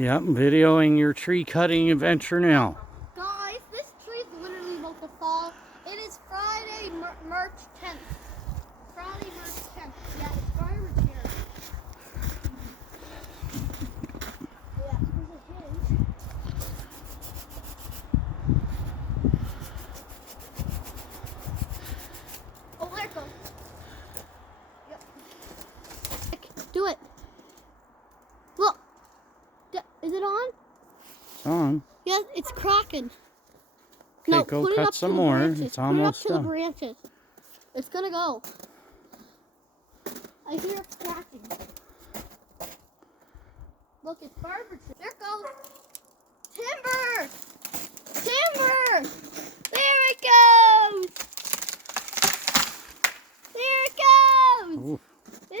Yep, videoing your tree cutting adventure now. Guys, this tree is literally about to fall. It is Friday, March 10th. Friday, March 10th. Yeah, it's Barber here. Yeah, this is his. Oh, there it goes. Yep. Do it. Look. Is it on? It's on. Yes, it's cracking. Okay, No, go put it cut up some to the more. branches. It's put it up almost to the done. branches. It's gonna go. I hear it cracking. Look, it's Barber. There it goes. Timber! Timber! There it goes! There it goes! Ooh,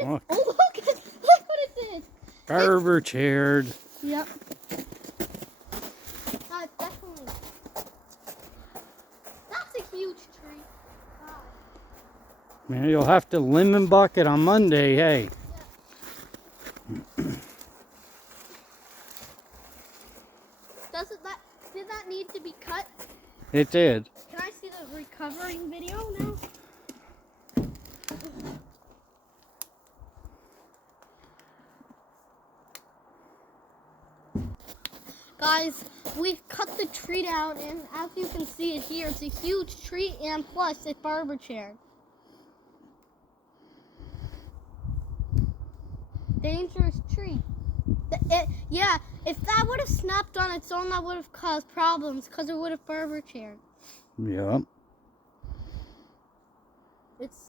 Oh, look. look! Look what it did! Barber chaired. Yep. Definitely. That's a huge tree. Wow. Man, you'll have to lemon bucket on Monday, hey. Did that need to be cut? It did. Can I see the recovering video now? Guys, we've cut the tree down, and as you can see it here, it's a huge tree, and plus it's Barber chair. Dangerous tree. Yeah, if that would have snapped on its own, that would have caused problems because it would have Barber chaired. Yep. It's